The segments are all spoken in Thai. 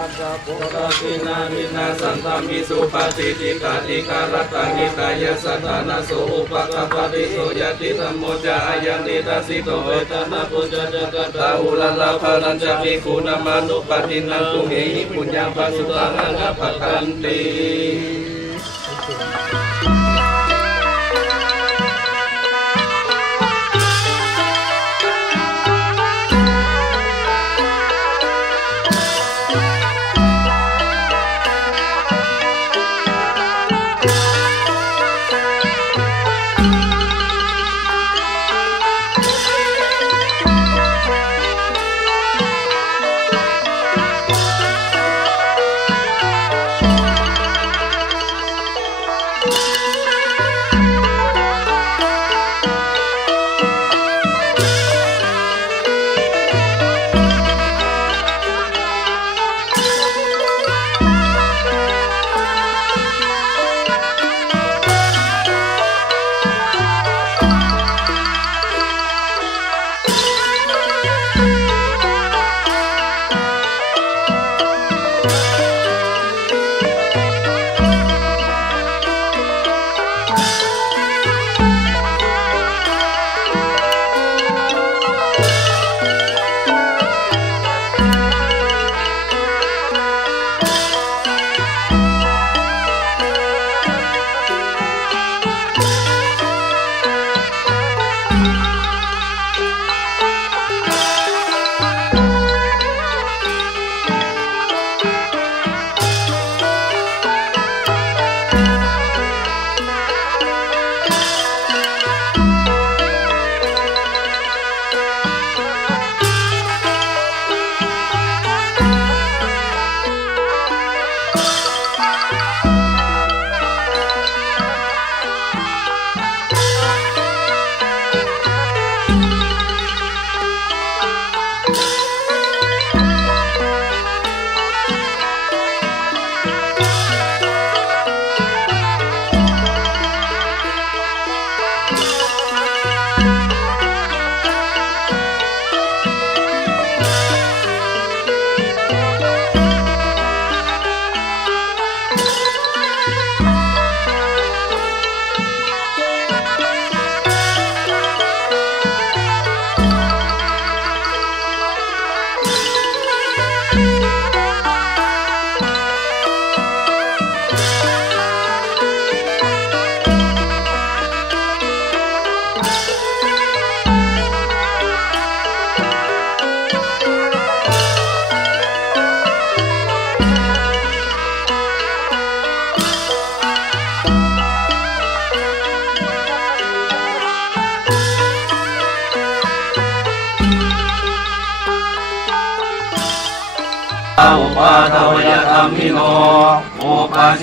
อายันตะโพโตตินามินาสันตมิสุปฏิติกาติการตังิตายสัตานาโสอุปกปติโสยติธรรมโมจาอานิตัสสิโตเวทนาปุจจจกตาอุลลาภาลัญจะภิกขุนามานุปตินันตุเหหิปุญญาปัสสุตังอังภคันติ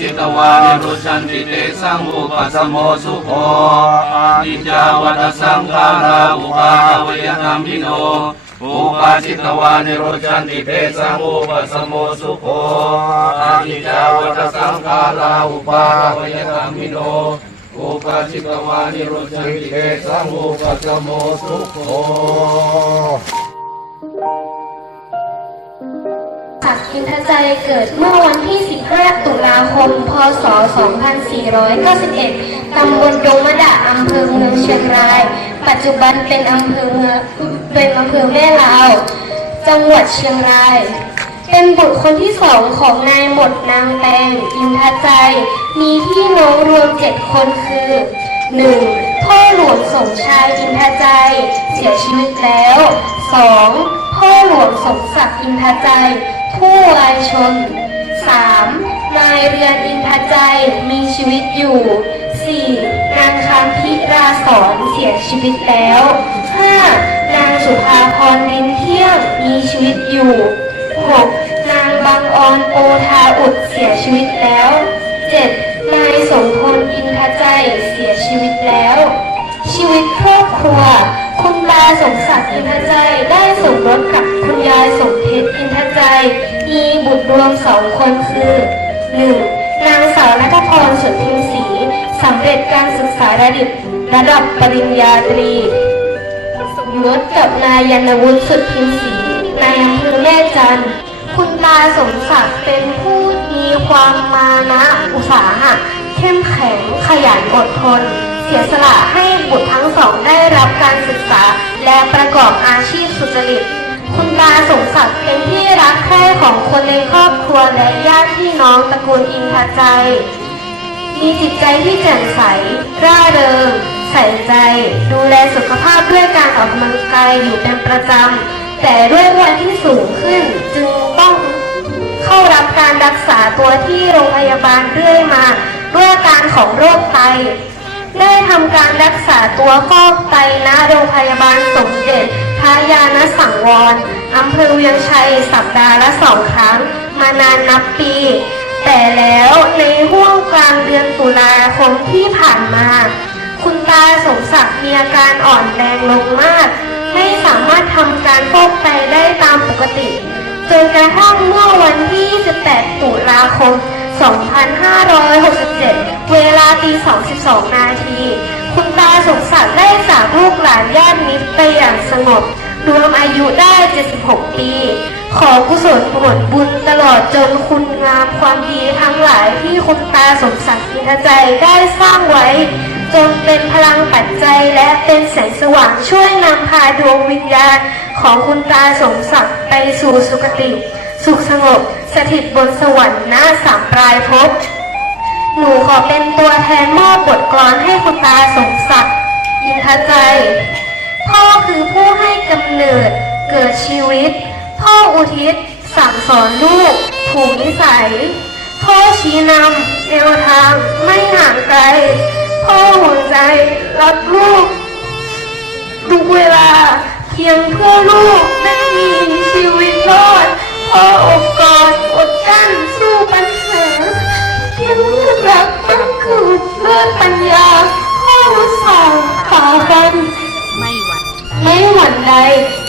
อุปาจิตวานิรุชันติเตสังอุปสมโมสุโขนิจจาวัตสังขาราอุปาทวยธรรมิโนอุปาจิตวานิรุชันติเตสังอุปสมโมสุโขนิจจาวัตสังขาราอุปาทวยธรรมิโนอุปาจิตวานิรุชันติเตสังอุปสมโมสุโข ศักดิ์อินทใจเกิดเมื่อวันที่ 15 ตุลาคม พศ 2491 ตำบลดงมะดะอำเภอเมืองเชียงราย ปัจจุบันเป็นอำเภอเมืองเป็นอำเภอแม่ลาว จังหวัดเชียงราย เป็นบุตรคนที่สองของนายหมดนางแตงอินทใจ มีพี่น้องรวมเจ็ดคนคือ 1. พ่อหลวงสมชายอินทใจ เสียชีวิตแล้ว 2. พ่อหลวงสมศักดิ์อินทใจ ผู้วายชน 3. นายเรือนอินทใจมีชีวิตอยู่ 4. นางคำพิราสอนเสียชีวิตแล้ว 5. นางสุภาพรลินเที่ยงมีชีวิตอยู่ 6. นางบางออนโอทาอุดเสียชีวิตแล้ว 7. นายสมพลอินทใจเสียชีวิตแล้ว ชีวิตครอบครัว ตาสมศักดิ์อินทใจ ได้สมรสกับคุณยายสมเพชรอินทใจ มีบุตรรวมสองคนคือ 1. นางสาวนัทพรสุทิมศรีสำเร็จการศึกษาระดับระดับปริญญาตรี สมรสกับนายยานวุฒิสุทิมศรีในอำเภอแม่จันทร์คุณตาสมศักดิ์เป็นผู้มีความมานะอุตสาหะเข้มแข็งขยันอดทน เสียสละให้บุตรทั้งสองได้รับการศึกษาและประกอบอาชีพสุจริต คุณตาสมศักดิ์เป็นที่รักใคร่ของคนในครอบครัวและญาติพี่น้องตระกูลอินทใจ มีจิตใจที่แจ่มใส ร่าเริง ใส่ใจ ดูแลสุขภาพด้วยการออกกำลังกายอยู่เป็นประจำ แต่ด้วยวัยที่สูงขึ้นจึงต้องเข้ารับการรักษาตัวที่โรงพยาบาลเรื่อยมาด้วยการของโรคไต ได้ทำการรักษาตัวฟอกไตณโรงพยาบาลสมเด็จพระยาณสังวรอำเภอเวียงชัยสัปดาห์ละสองครั้ง มานานนับปี แต่แล้วในห่วงกลางเดือนตุลาคมที่ผ่านมา คุณตาสมศักดิ์มีอาการอ่อนแรงลงมาก ไม่สามารถทำการฟอกไตได้ตามปกติ จนกระทั่งเมื่อวันที่ 28 ตุลาคม 2567 เวลาตี 22 นาที คุณตาสมศักดิ์ได้จากลูกหลานญาติมิตรไปอย่างสงบ รวมอายุได้ 76 ปี ขอกุศลผลบุญตลอดจนคุณงามความดีทั้งหลายที่คุณตาสมศักดิ์อินใจได้สร้างไว้ จงเป็นพลังปัจจัยและเป็นแสงสว่างช่วยนำพาดวงวิญญาณ ของคุณตาสมศักดิ์ไปสู่สุคติ สุขสงบ สถิตบนสวรรค์หน้าสามปลายภพหนูขอเป็นตัวแทนมอบบทกลอนให้คุณตาสมศักดิ์อินทใจ พ่อคือผู้ให้กำเนิดเกิดชีวิต พ่ออุทิศสั่งสอนลูกผูกนิสัย พ่อชี้นำแนวทางไม่ห่างไกล พ่อห่วงใจรักลูกทุกเวลาเพียงเพื่อลูกได้มีชีวิตรอด พ่ออบกอดอดกั้นสู้ปัญหาเพียงเลือดรักมันคือเลือดปัญญาพ่ออุตส่าห์ฝ่าฟัน ไม่หวั่นไม่หวั่นใด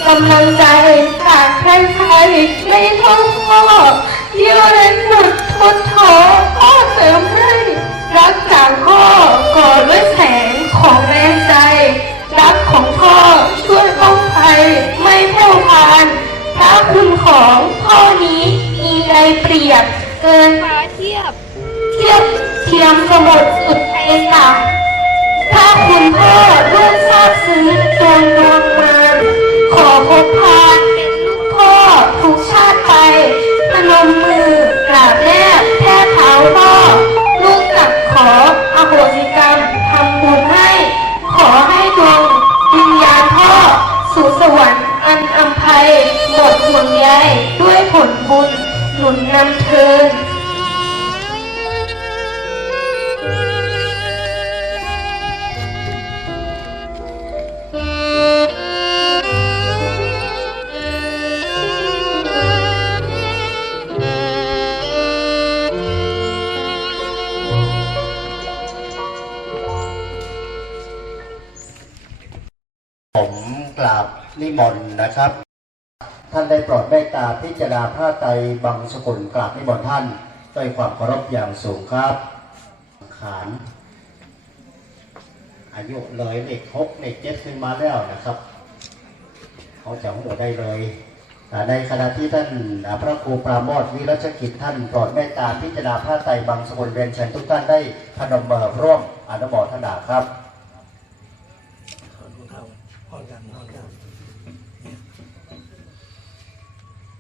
กำลังใจจากใครใครๆไม่เท่าพ่อเที่ยวเล่นหนุดทนท้อพ่อเติมให้ รักจากพ่อกอด้วยแสงของแรงใจ รักของพ่อช่วยป้องภัยไม่แผ่วพาน พระคุณของพ่อนี้มีใจเปรียบเกินฟ้าเทียบ เทียบเทียมสมุทรสุดเทสาถ้าคุณพ่อร่วม ผ้าไตรบังสกุลกราบนิมนต์ท่านด้วยความเคารพอย่างสูงครับ ขาน อายุเลยเลขหกเลขเจ็ดขึ้นมาแล้วนะครับ เขาจะหัวได้เลยอ่ในขณะที่ท่านพระครูปราโมทวิรัชกิจท่านโปรดเมตตาพิจารณาผ้าไตรบังสกุลเรียนเชิญทุกท่านได้พนมมือร่วมอนุโมทนาครับ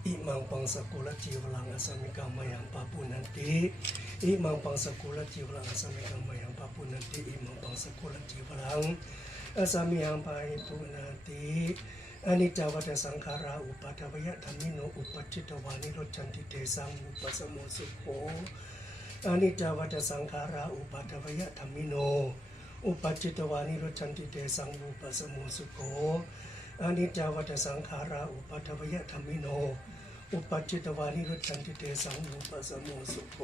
อิมังปังสกุลจีวรังอสมิกังมายังปะปุนันติอิมังปังสกุลจีวรังอสมิกังมายังปะปุนันติอิมังปังสกุลจีวังอสมิยังปะหิปุนันติอนิจจวัฏสังขาราอุปัฏฐวยธรรมิโนอุปัจจิตวานิโรจันติเตสังอุปสมโมสุโขอนิจจวัฏสังขาราอุปัฏฐวยธรรมิโนอุปัจจิตวานิโรจันติเตสังอุปสมโมสุโขอนิจจวัฏสังขาราอุปัฏฐวยธรรมิโน อุปัจจิตวานิโรจันติเตสังอุปสมโมสุโข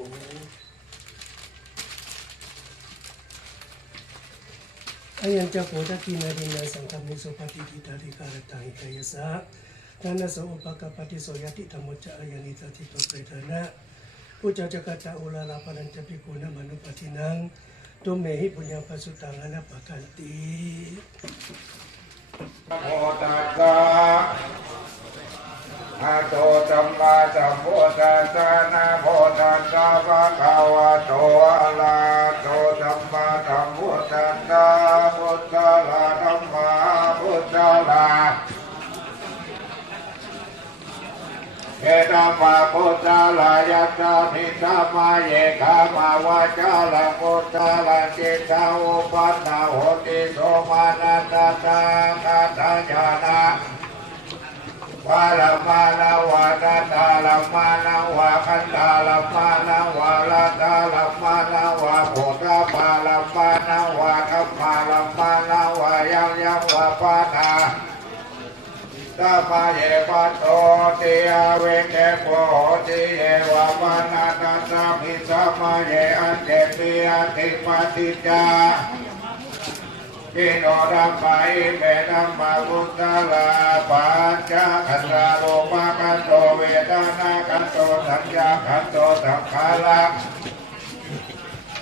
อายังจะโพธกินาดินาสังฆมิสุปฏิทิตาริการตังอิกายสะทานะโสอุปกปปฏิโสยติธรรมจจายานิตติโตเปรตนะพุทธจักรตาอุลาลาปนัญจะปิกุณมนุปตินังตุเมหิปุญญาปสุตังอนัปะกันติโมตัสสะ อะโตสัมมาสัมพุทธัสสะนะโมตัสสะภะคะวะโตอะระโตสัมมาสัมพุทธัสสะพุทธะละธัมมาพุทธะละเอตัมมาพุทธะละยัสสะมิธัมาเยขามาวาจาละพุทธะละจิตาอุปัฏฐาโหติโสมานัสสะตาคาตายานะ วาลมานาวาตาตาลมานาวาคันตาลมานาวาลาตาลมานาวาโพธาปาลมานาวาคัมมาลมานาวายังยังวาปานาตามาเยปัตโตเติอาเวเกโพติเยวามานาตาสามิสามาเยอันเตปิอันติปฏิจา กิโนดัมปะอิเมดัมมาพุทธาลาปัญจขันธาโลมาคันโตเวทนาคันโตสัญญาคันโตสังขาระ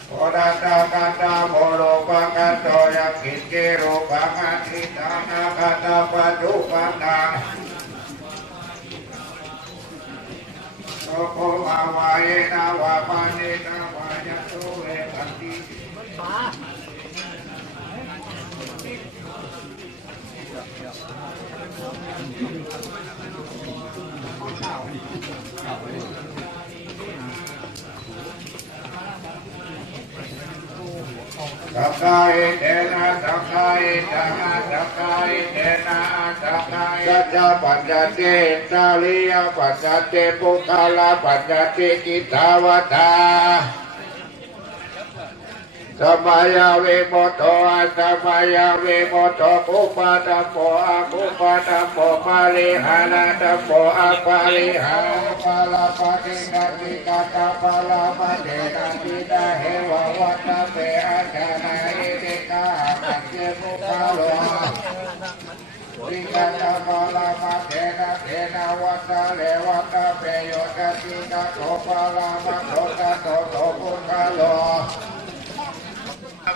โอดัตตาคันตาโมโลปังคันโตยังกิเกโรปังอันทิตานาคันตาปัจจุปันนังโอโคมาวายนาวาปานินาวายโตเวทันติ สักกายเทนะสักกายตนะสักกายเทนะสักกายสัจจปัญญเตสาลิยปัญญเตปุคาลาปัญญเตกิตาวตา สมัยเวโมโตสมัยเวโมโตปุปะตัมโมอะปุปะตัมโมปาริหานะตัมโมอะปาริหาปาลาปะตินาติกาตาปาลาปะเตนาติตาเฮวะวัตะเปอาจานาอิติกาปัจเจมุคาโลวิกัตปาลามาเทนะเทนะวัตตะเลวัตตะเปโยตติกาโตปาลามาโตตะโตโตปุคาโล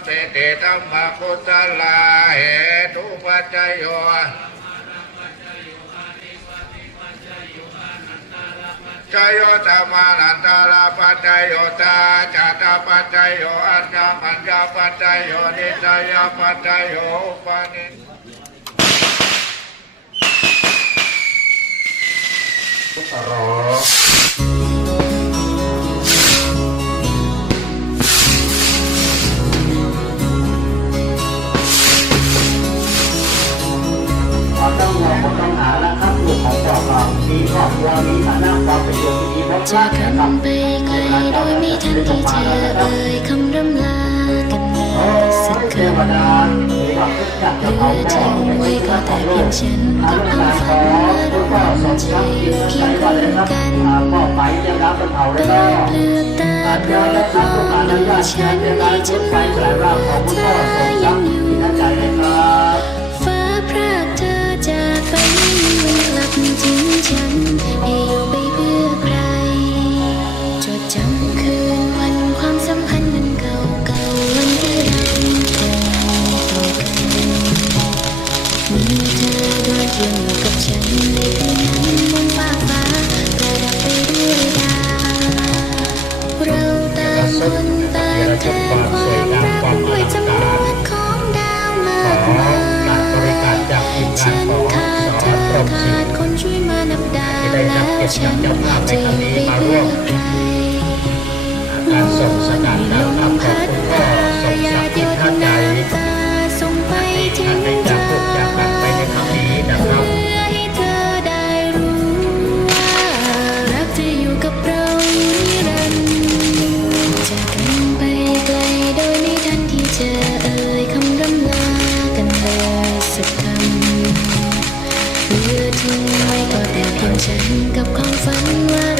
เปเตตัมมาพุทธลาเหตุปัจจโยจโยตมานันตาลาปัจจโยตาจตาปัจจโยอัญญมัญญปัจจโยนิจยปัจจโยปานิข ฉันอากับลูกควาหลานขฝัอนระลูกพ่อหว่างสมใจทรัพย์กินเคีใจยงวันเลยครับคู่กันอ่าพ่อไปจะรับเป็นเผาเลยเปิเนาะดเปลือกตาอาเพเจ้าราะละมท่านอผู้งการดูญาติฉันในในการฉัพูนดไปรู้หลายรอบของว่าเธออสมทรัยังอยู่ที่ท่านใจเลยครับฟ้าพรากเธอจากไปไม่มีวันกลับจริงฉัน ฉันกับความฝันว่า